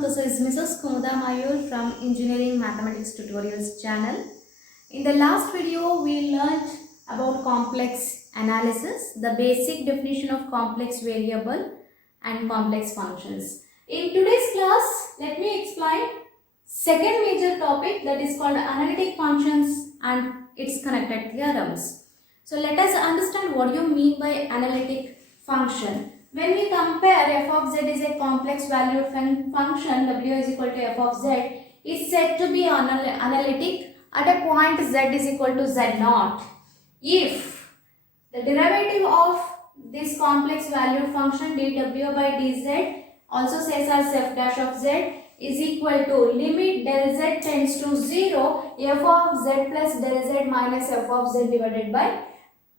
This is Mrs. Kumuda Mayur from Engineering Mathematics Tutorials channel. In the last video, we learned about complex analysis, the basic definition of complex variable and complex functions. In today's class, let me explain second major topic, that is called analytic functions and its connected theorems. So let us understand what you mean by analytic function. When we compare f of z is a complex valued function, w is equal to f of z, is said to be analytic at a point z is equal to z naught if the derivative of this complex valued function dw by dz, also says as f dash of z, is equal to limit del z tends to 0 f of z plus del z minus f of z divided by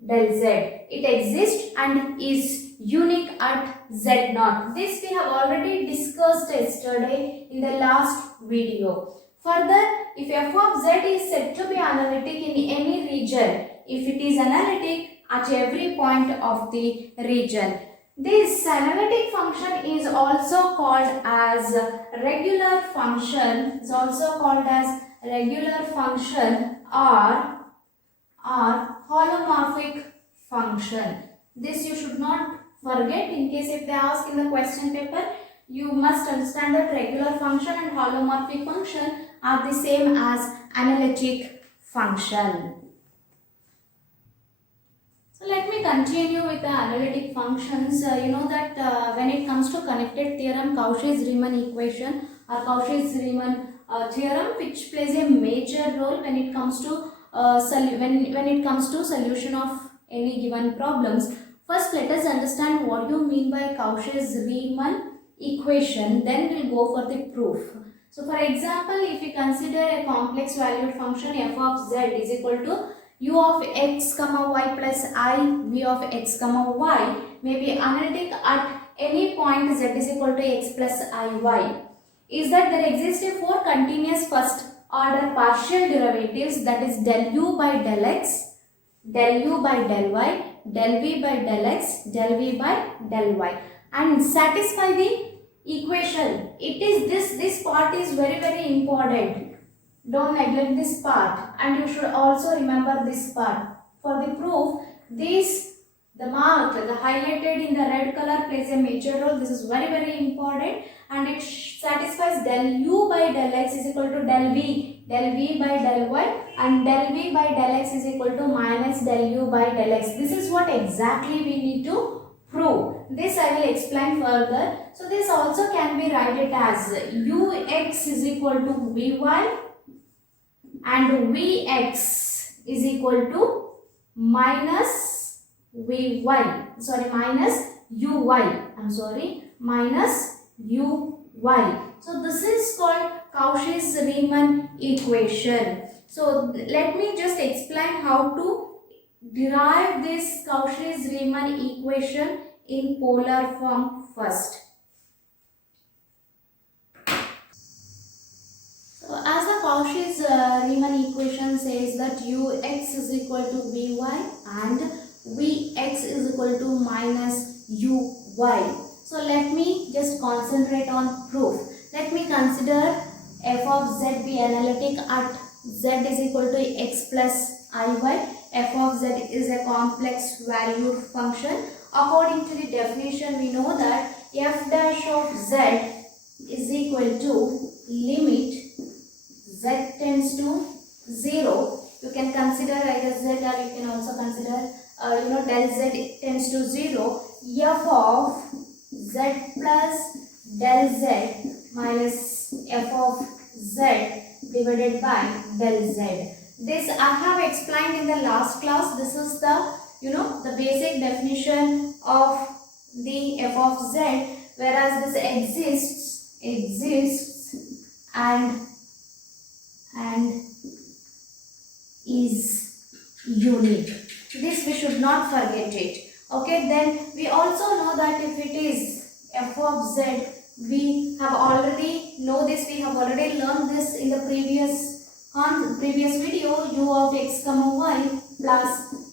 del z. It exists and is unique at z naught. This we have already discussed yesterday in the last video. Further, if f of z is said to be analytic in any region, if it is analytic at every point of the region, this analytic function is also called as regular function. Is also called as regular function or holomorphic function. This you should not forget. In case if they ask in the question paper, you must understand that regular function and holomorphic function are the same as analytic function. So let me continue with the analytic functions. You know that when it comes to connected theorem, Cauchy-Riemann equation or Cauchy-Riemann theorem, which plays a major role when it comes to when it comes to solution of any given problems. First, let us understand what you mean by Cauchy-Riemann equation. Then we'll go for the proof. So, for example, if you consider a complex valued function f of z is equal to u of x comma y plus I v of x comma y may be analytic at any point z is equal to x plus I y, is that there exist a four continuous first order partial derivatives, that is del u by del x, del u by del y, del v by del x, del v by del y, and satisfy the equation. It is this part is very important. Don't neglect this part, and you should also remember this part. For the proof, the mark, the highlighted in the red color plays a major role. This is very important, and it satisfies del u by del x is equal to del v by del y, and del v by del x is equal to minus del u by del x. This is what exactly we need to prove. This I will explain further. So this also can be written as ux is equal to vy and vx is equal to minus uy. So this is called Cauchy-Riemann equation. So let me just explain how to derive this Cauchy-Riemann equation in polar form first. So as the Cauchy-Riemann equation says that ux is equal to vy and vx is equal to minus uy. So let me just concentrate on proof. Let me consider f of z be analytic at z is equal to x plus iy. F of z is a complex valued function. According to the definition, we know that f dash of z is equal to limit z tends to 0. You can consider either z, or you can also consider del z tends to 0. F of z plus del z minus f of z divided by del z. This I have explained in the last class. This is the the basic definition of the f of z, whereas this exists and is unique. This we should not forget it. Okay, then we also know that if it is f of z, we have already know this, we have already learned this in the previous video, u of x comma y plus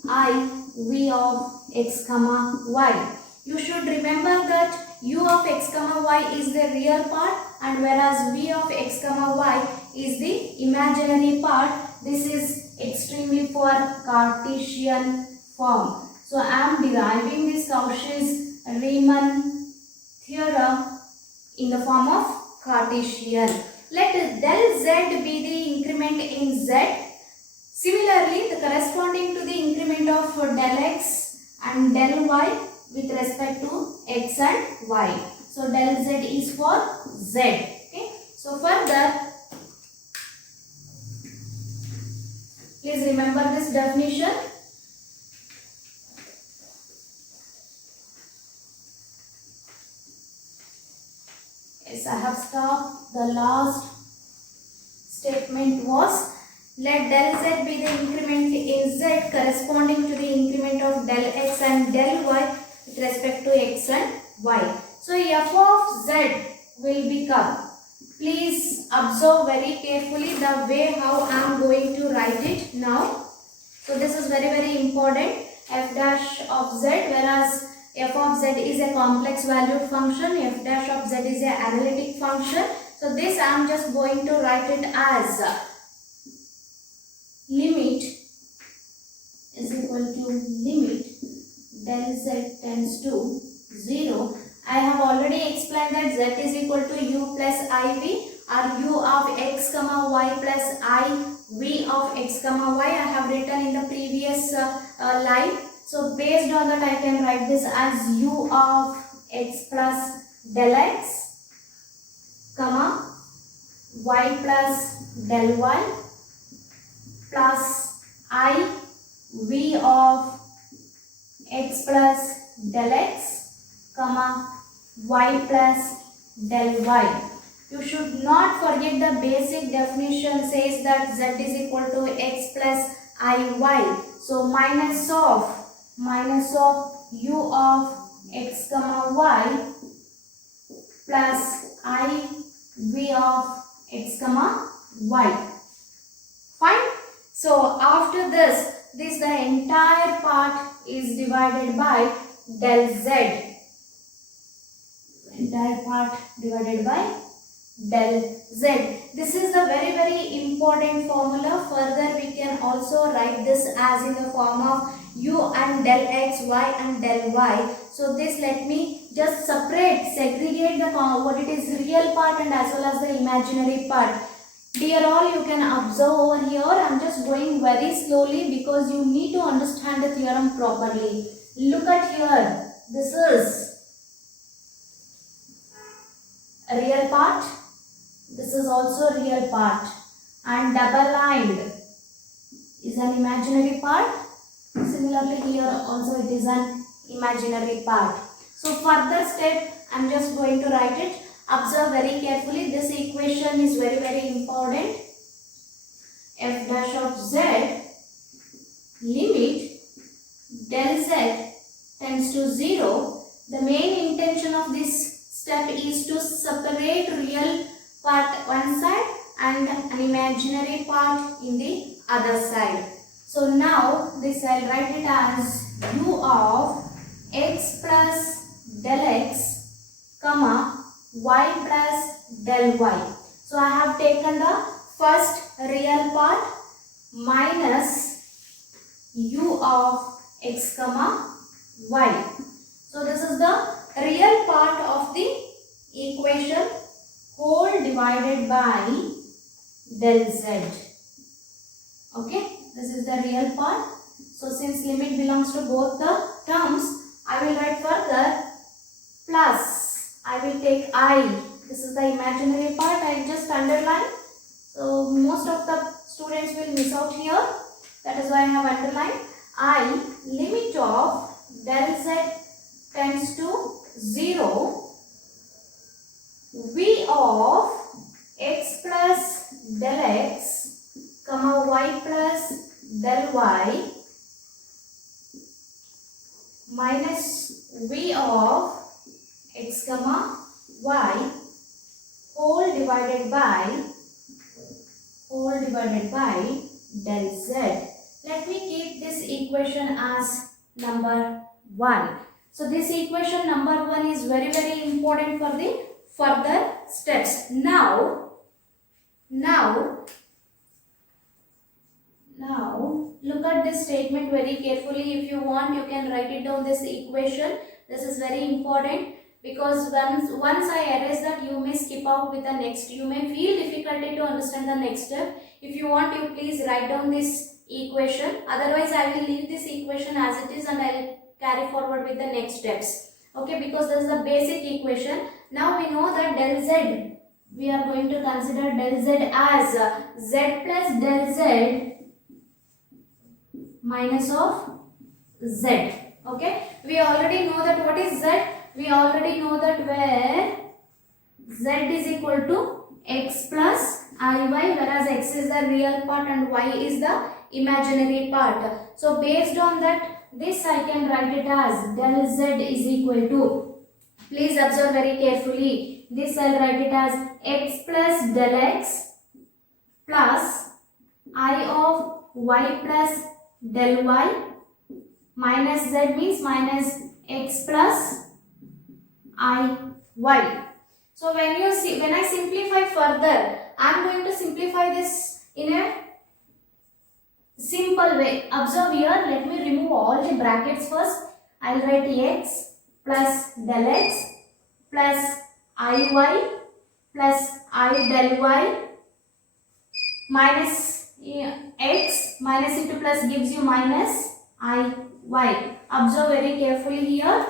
I v of x comma y. You should remember that u of x comma y is the real part, and whereas v of x comma y is the imaginary part. This is extremely for Cartesian form. So I am deriving this Cauchy's-Riemann theorem in the form of Cartesian. Let del z be the increment in z. Similarly, the corresponding to the increment of del x and del y with respect to x and y. So del z is for z. Okay. So further, please remember this definition. Yes, I have stopped. The last statement was, let del z be the increment in z corresponding to the increment of del x and del y with respect to x and y. So f of z will become, please observe very carefully the way how I am going to write it now. So this is very important. F dash of z, whereas f of z is a complex valued function, f dash of z is an analytic function. So this I am just going to write it as limit is equal to limit del z tends to 0. I have already explained that z is equal to u plus iv, or u of x comma y plus I v of x comma y. I have written in the previous line. So based on that, I can write this as u of x plus del x comma y plus del y plus I v of x plus del x comma y plus del y. You should not forget the basic definition says that z is equal to x plus iy. So minus of u of x comma y plus I v of x comma y. Fine. So after this the entire part is divided by del z. Entire part divided by del z. This is the very important formula. Further we can also write this as in the form of u and del x, y and del y. So this, let me just segregate the what it is real part and as well as the imaginary part. Dear all, you can observe over here. I am just going very slowly because you need to understand the theorem properly. Look at here. This is a real part. This is also a real part, and double lined is an imaginary part. Similarly here also it is an imaginary part. So further step, I am just going to write it. Observe very carefully. This equation is very important. F dash of z limit del z tends to 0. The main intention of this step is to separate real part one side and an imaginary part in the other side. So now this I will write it as u of x plus del x comma y plus del y. So I have taken the first real part minus u of x comma y. So this is the real part of the equation whole divided by del z. Okay, this is the real part. So since limit belongs to both the terms, I will write further plus I will take I. This is the imaginary part. I just underline. So most of the students will miss out here. That is why I have underlined. I limit of del z tends to 0. V of x plus del x comma y plus del y minus v of x comma y whole divided by del z. Let me keep this equation as number 1. So this equation number 1 is very important for the further steps. Now look at this statement very carefully. If you want, you can write it down, this equation. This is very important because once I erase that, you may skip out with the next. You may feel difficulty to understand the next step. If you want, you please write down this equation. Otherwise, I will leave this equation as it is and I will carry forward with the next steps. Okay, because this is the basic equation. Now we know that del z, we are going to consider del z as z plus del z minus of z. Okay, we already know that what is z. We already know that where z is equal to x plus iy, whereas x is the real part and y is the imaginary part. So based on that, this I can write it as del z is equal to, please observe very carefully, this I will write it as x plus del x plus I of y plus del y minus z means minus x plus I y. So when I simplify further, I am going to simplify this in a simple way. Observe here, let me remove all the brackets first. I will write x plus del x plus iy plus I del y minus x minus into plus gives you minus iy. Observe very carefully here.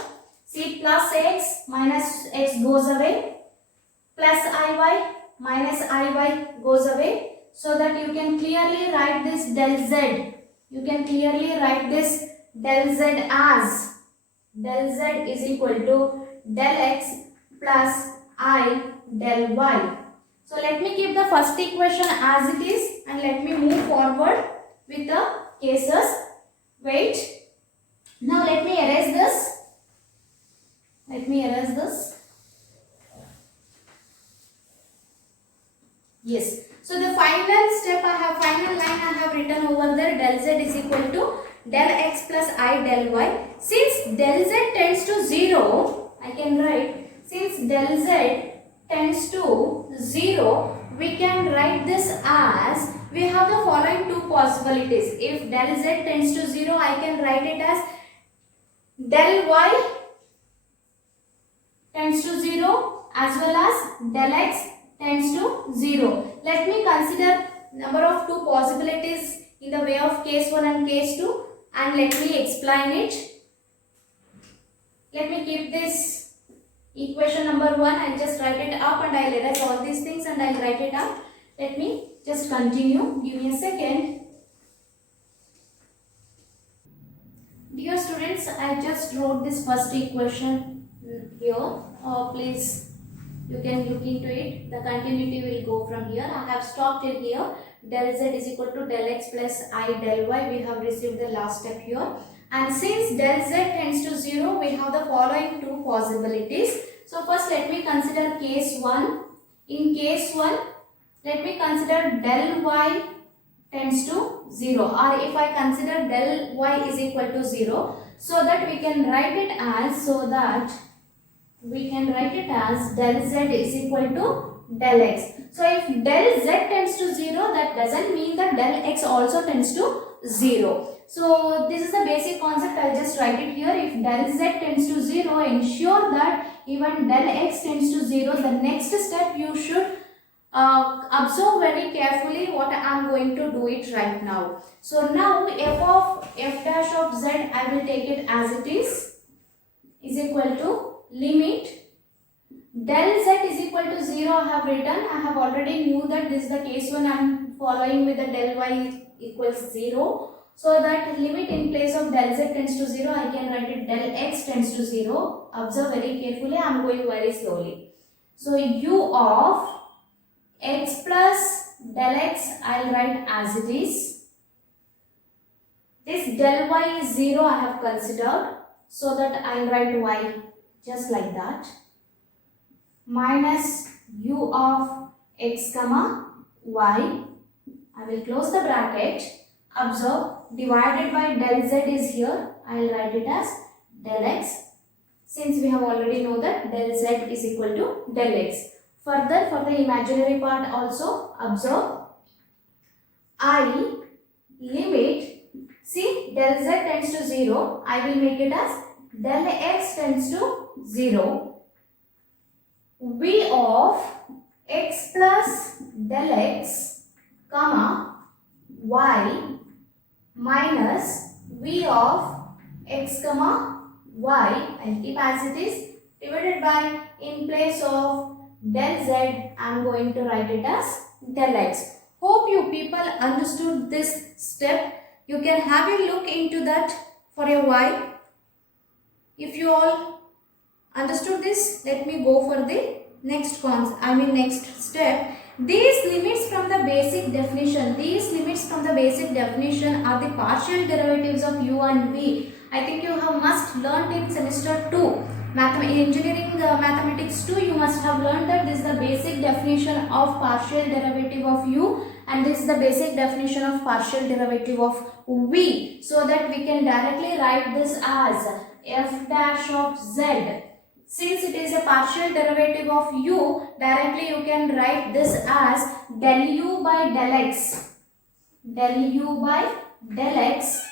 See, plus x minus x goes away, plus iy minus iy goes away, so that you can clearly write this del z. You can clearly write this del z as del z is equal to del x plus I del y. So let me keep the first equation as it is and let me move forward with the cases. Wait. Now let me erase this. Yes. So the final step final line I have written over there, del z is equal to del x plus I del y. Since del z tends to 0, I can write, since del z tends to 0, we can write this as, we have the following two possibilities. If del z tends to 0, I can write it as del y tends to 0 as well as del x tends to 0. Let me consider number of two possibilities in the way of case 1 and case 2 and let me explain it. Let me keep this equation number 1 and just write it up, and I will erase all these things and I will write it up. Let me just continue. Give me a second. Dear students, I just wrote this first equation here. Please, you can look into it. The continuity will go from here. I have stopped it here. Del z is equal to del x plus I del y. We have received the last step here. And since del z tends to 0, we have the following two possibilities. So first let me consider case 1. In case 1, let me consider del y tends to 0, or if I consider del y is equal to 0, so that we can write it as, del z is equal to del x. So if del z tends to 0, that doesn't mean that del x also tends to 0. So this is the basic concept. I'll just write it here. If del z tends to 0, ensure that even del x tends to 0. The next step you should observe very carefully what I am going to do it right now. So now f dash of z, I will take it as it is equal to limit del z is equal to 0. I have written. I have already knew that this is the case 1. I am following with the del y equals 0. So that limit in place of del z tends to 0, I can write it del x tends to 0. Observe very carefully. I am going very slowly. So u of x plus del x, I will write as it is. This del y is 0 I have considered, so that I will write y just like that. Minus u of x comma y. I will close the bracket. Observe, divided by del z is here. I will write it as del x since we have already know that del z is equal to del x. Further, for the imaginary part also observe, I limit, see del z tends to 0, I will make it as del x tends to 0, v of x plus del x comma y minus v of x comma y, and keep as it is, divided by, in place of del z I am going to write it as del x. Hope you people understood this step. You can have a look into that for a while. If you all understood this, let me go for the next next step. These limits from the basic definition, are the partial derivatives of u and v. I think you have must learnt in semester 2. Engineering mathematics 2, you must have learned that this is the basic definition of partial derivative of u, and this is the basic definition of partial derivative of v, so that we can directly write this as f dash of z. Since it is a partial derivative of u, directly you can write this as del u by del x. Del u by del x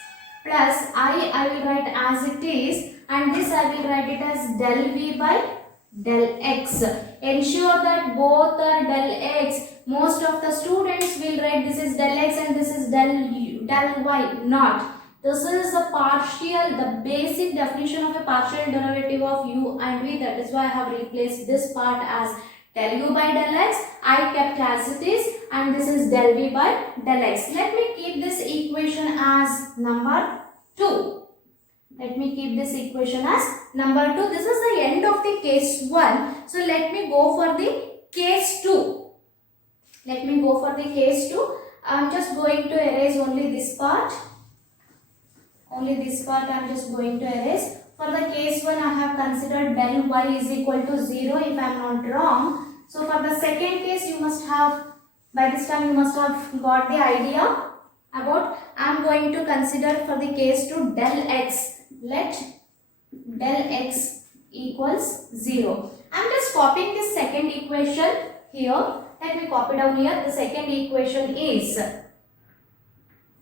plus I will write as it is, and this I will write it as del v by del x. Ensure that both are del x. Most of the students will write this is del x and this is del y. Not. This is the basic definition of a partial derivative of u and v. That is why I have replaced this part as del u by del x. I kept as it is, and this is del v by del x. Let me keep this equation as number 2. Let me keep this equation as number 2. This is the end of the case 1. So let me go for the case 2. I am just going to erase only this part. I am just going to erase. For the case 1, I have considered del y is equal to 0 if I am not wrong. So for the second case, you must have, by this time you must have got the idea about, I am going to consider for the case 2 del x. Let del x equals 0. I am just copying this second equation here. Let me copy down here. The second equation is,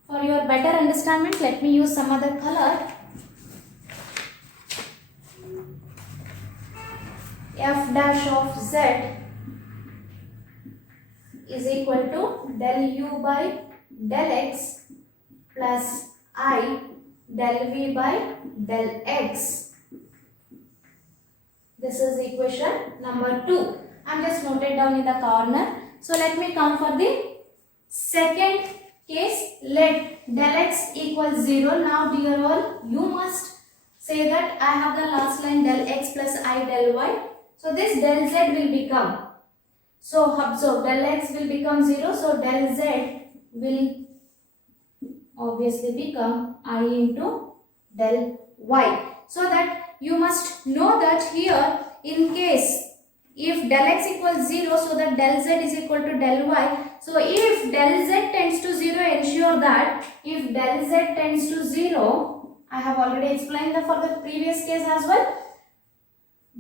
for your better understanding, let me use some other color. F dash of z is equal to del u by del x plus I del v by del x. This is equation number 2. I am just noted down in the corner. So let me come for the second case. Let del x equals 0. Now dear all, you must say that I have the last line del x plus I del y. So this del z will become, so observe, del x will become 0. So del z will obviously become I into del y. So that you must know that here, in case if del x equals 0, so that del z is equal to del y. So if del z tends to 0, ensure that if del z tends to 0, I have already explained that for the previous case as well,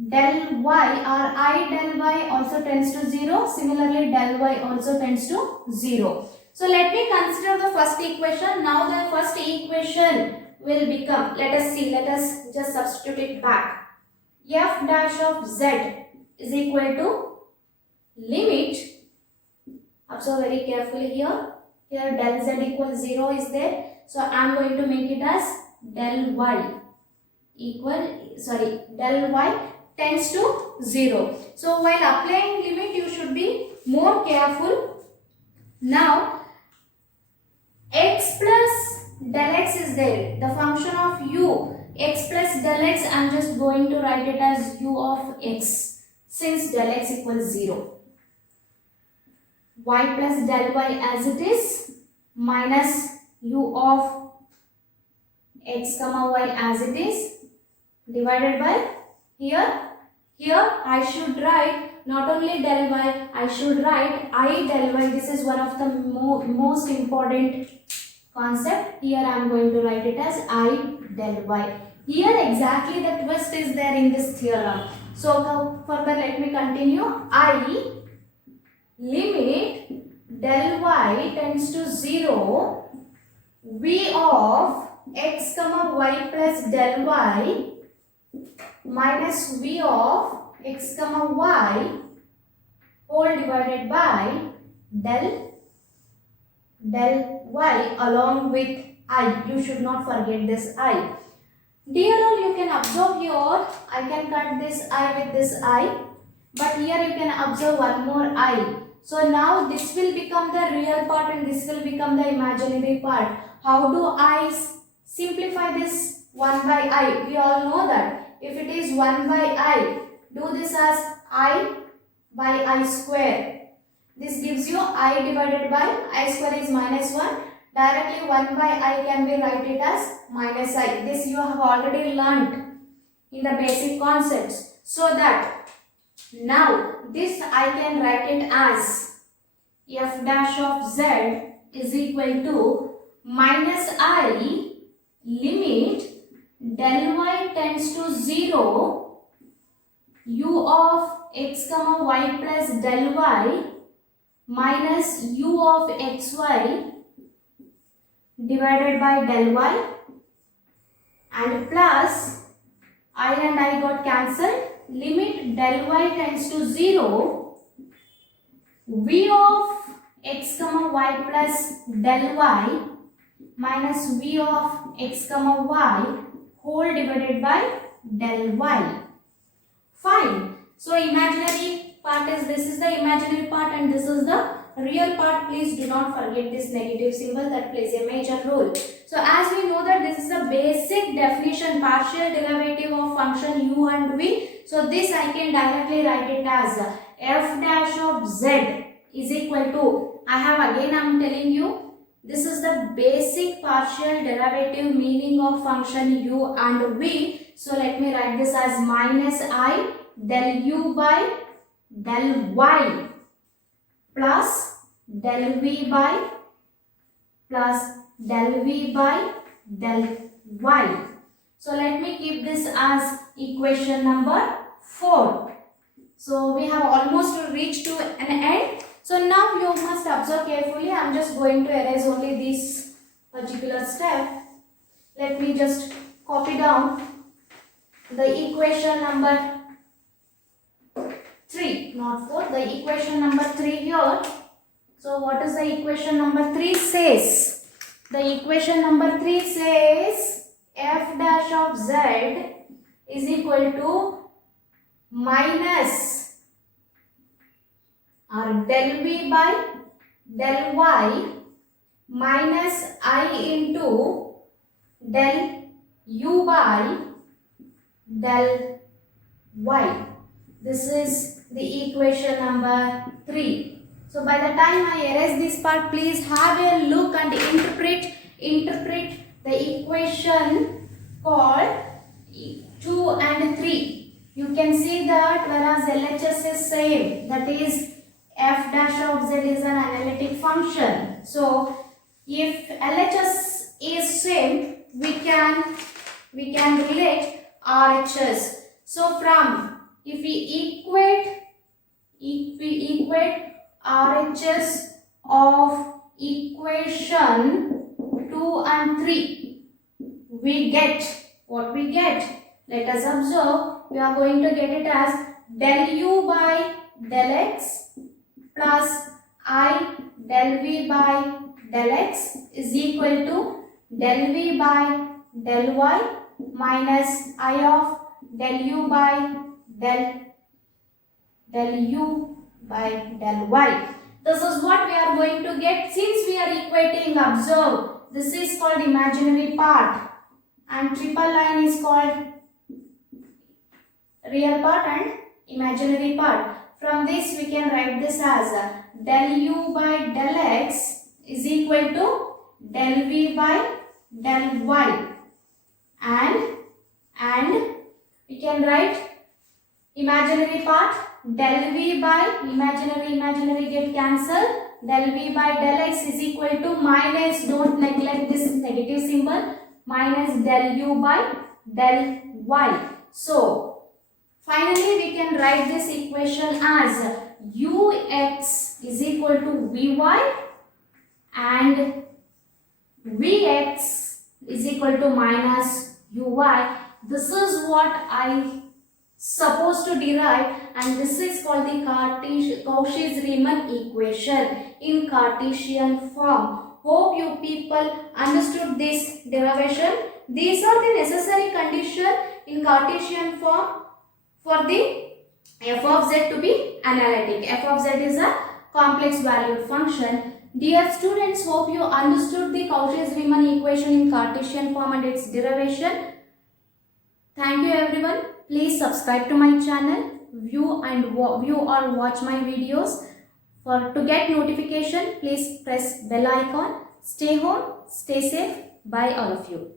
del y or I del y also tends to 0. Similarly, del y also tends to 0. So let me consider the first equation. Now the first equation will become, let us just substitute it back. F dash of z is equal to limit, observe very carefully here, del z equals 0 is there. So I am going to make it as del y tends to 0. So while applying limit, you should be more careful. Now x plus del x is there, the function of u, x plus del x, I am just going to write it as u of x, since del x equals 0. Y plus del y as it is, minus u of x comma y as it is, divided by, here I should write not only del y, I should write I del y. This is one of the most important concept. Here I am going to write it as I del y. Here exactly the twist is there in this theorem. So now further let me continue. I limit del y tends to 0 v of x comma y plus del y minus v of x comma y whole divided by del y along with I. You should not forget this I. Dear all, you can observe here, I can cut this I with this I, but here you can observe one more I. So now this will become the real part and this will become the imaginary part. How do I simplify this 1 by I? We all know that if it is 1 by I, do this as I by I square. This gives you I divided by I square is minus 1. Directly 1 by I can be write it as minus I. This you have already learnt in the basic concepts. So that now this I can write it as f dash of z is equal to minus I limit del y tends to 0 u of x comma y plus del y minus u of xy divided by del y and plus I and I got cancelled. Limit del y tends to 0 v of x comma y plus del y minus v of x comma y whole divided by del y. Fine. So imaginary part is, this is the imaginary part and this is the real part. Please do not forget this negative symbol that plays a major role. So as we know that this is a basic definition, partial derivative of function u and v. So this I can directly write it as f dash of z is equal to, I am telling you, this is the basic partial derivative meaning of function u and v. So let me write this as minus I del u by del y plus del v by del y. So let me keep this as equation number 4. So we have almost reached to an end. So now you must observe carefully. I am just going to erase only this particular step. Let me just copy down the equation number 3, not 4, the equation number 3 here. So what is the equation number 3 says? The equation number 3 says f dash of z is equal to minus or del v by del y minus I into del u by del y. This is the equation number 3. So by the time I erase this part, please have a look and interpret the equation called 2 and 3. You can see that whereas LHS is same, that is f dash of z is an analytic function. So if LHS is same, we can relate RHS. So from, if we equate RHS of equation 2 and 3, we get what we get. Let us observe. We are going to get it as del u by del x plus I del v by del x is equal to del v by del y minus I of del u by del y. This is what we are going to get since we are equating. Observe, this is called imaginary part and triple line is called real part and imaginary part. From this we can write this as del u by del x is equal to del v by del y and we can write imaginary part del v by imaginary get cancelled, del v by del x is equal to minus, don't neglect this negative symbol, minus del u by del y. So finally we can write this equation as ux is equal to vy and vx is equal to minus uy. This is what I supposed to derive, and this is called the Cauchy-Riemann equation in Cartesian form. Hope you people understood this derivation. These are the necessary conditions in Cartesian form for the f of z to be analytic. F of z is a complex valued function. Dear students, hope you understood the Cauchy-Riemann equation in Cartesian form and its derivation. Thank you everyone. Please subscribe to my channel, view or watch my videos. To get notification, please press bell icon. Stay home, stay safe. Bye all of you.